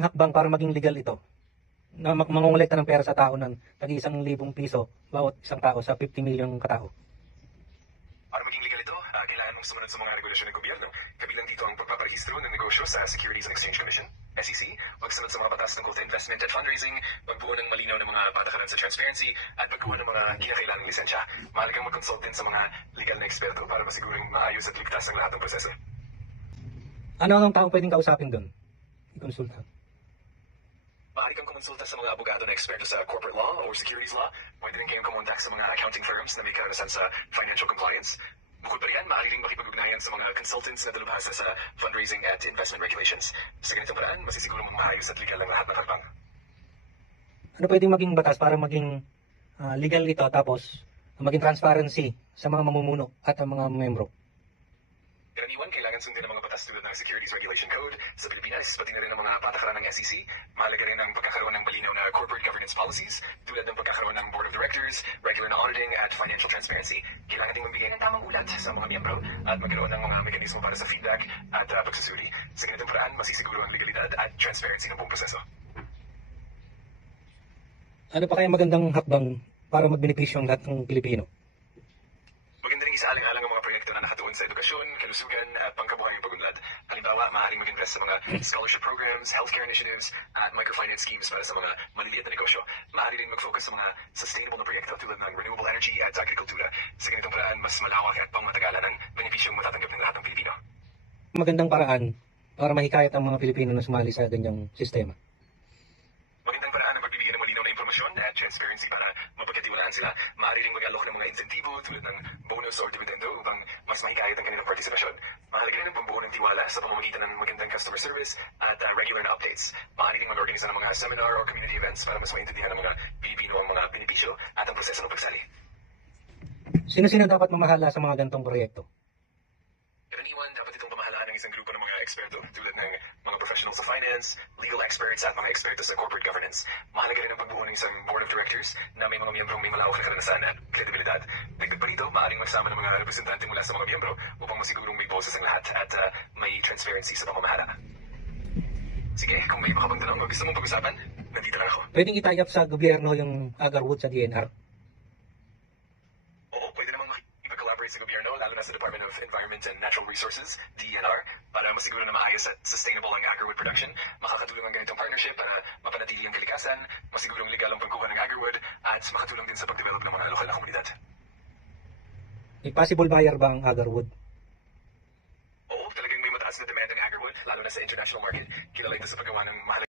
Hakbang para maging legal ito na mangongolekta ng pera sa tao ng tig-1,000 piso bawat isang tao sa 50 milyong katao? Para maging legal ito, kailangan mong sumunod sa mga regulasyon ng gobyerno. Kabilang dito ang pagpaparehistro ng negosyo sa Securities and Exchange Commission, SEC, pagsunod sa mga batas tungkol sa investment at fundraising, pagbuo ng malinaw ng mga patakaran sa transparency, at pagkuha ng mga kinakailangang lisensya. Mahalagang mag-consult din sa mga legal na eksperto para masiguring maayos at ligtas ang lahat ng proseso. Ano ang taong pwedeng kausapin doon? I-consulta. Maaari kang kumonsulta sa mga abogado na eksperto sa corporate law or securities law. Pwede rin kayong kumontak sa mga accounting firms na may karanasan sa financial compliance. Bukod pa riyan, maaari ring makipag-ugnayan sa mga consultants na dalubhasa sa fundraising at investment regulations. Sa ganitong paraan, masisiguro mong maayos at legal ang lahat ng hakbang. Ano pwedeng maging batas para maging legal ito tapos maging transparency sa mga mamumuno at ang mga membro? Karaniwan, kailangan sundin ang mga batas tulad ng Securities Regulation Code sa Pilipinas, pati na rin ang mga patakaran ng SEC. Mahalaga rin ang pagkakaroon ng malinaw na corporate governance policies tulad ng pagkakaroon ng board of directors, regular na auditing at financial transparency. Kailangan ding magbigay ng tamang ulat sa mga miyembro at magkaroon ng mga mekanismo para sa feedback at pagsusuri. Sa ganitong paraan, masisiguro ang legalidad at transparency ng buong proseso. Ano pa kaya magandang hakbang para magbenepisyo ang lahat ng Pilipino? Maganda rin isaalang-alang ang mga proyekto na nakatuon sa edukasyon, kalusugan at pangkabuhayang pag-unlad. Halimbawa, maaaring mag-invest sa mga scholarship programs, healthcare initiatives, at microfinance schemes para sa mga maliliit na negosyo. Maaari rin mag-focus sa mga sustainable na proyekto tulad ng renewable energy at agrikultura. Sa ganitong paraan, mas malawak at pangmatagalan ang benepisyong matatanggap ng lahat ng Pilipino. Magandang paraan para mahikayat ang mga Pilipino na sumali sa ganyang sistema. Magandang paraan ang pagbibigay ng malinaw na impormasyon at transparency para mapagkatiwalaan sila. Maaari rin mag-alok ng mga insentibo tulad ng bonus or dividendo upang mas mahikayat ang kanilang partisipasyon. Mahalaga rin ang pambuo ng tiwala sa pamamagitan ng magandang customer service at regular na updates. Maaari rin mag-organisa ng mga seminar or community events para mas maintindihan ng mga Pilipino ang mga benepisyo at ang proseso ng pagsali. Sino-sino dapat mamahala sa mga gantong proyekto? Karaniwan, dapat itong pamahalaan ng isang grupo ng mga eksperto tulad ng mga professionals sa finance, legal experts at mga eksperto sa corporate governance. Mahalaga rin ang pagbuo ng isang board of directors na may mga miyembrong may malawak na karanasan at kredibilidad. Dagdag pa rito, maaaring magsama ng mga representante mula sa mga miyembro upang masigurong may boses ang lahat at may transparency sa pamamahala. Sige, kung may makabang tanong o gusto mong pag-usapan, nandito lang ako. Pwedeng itie up sa gobyerno yung Agarwood sa DNR? Oo, pwede namang makipag-collaborate sa gobyerno, lalo na sa Department of Environment and Natural Resources, DENR, para masiguro na maayos at sustainable ang agarwood production. Makakatulong ang ganitong partnership para mapanatili ang kalikasan, masigurong legal ang pagkuha ng agarwood, at makatulong din sa pag-develop ng mga lokal na komunidad. May possible buyer ba ang Agarwood? Oo, talagang may mataas na demand ng agarwood, lalo na sa international market. Kilala ito sa paggawa ng mahalagang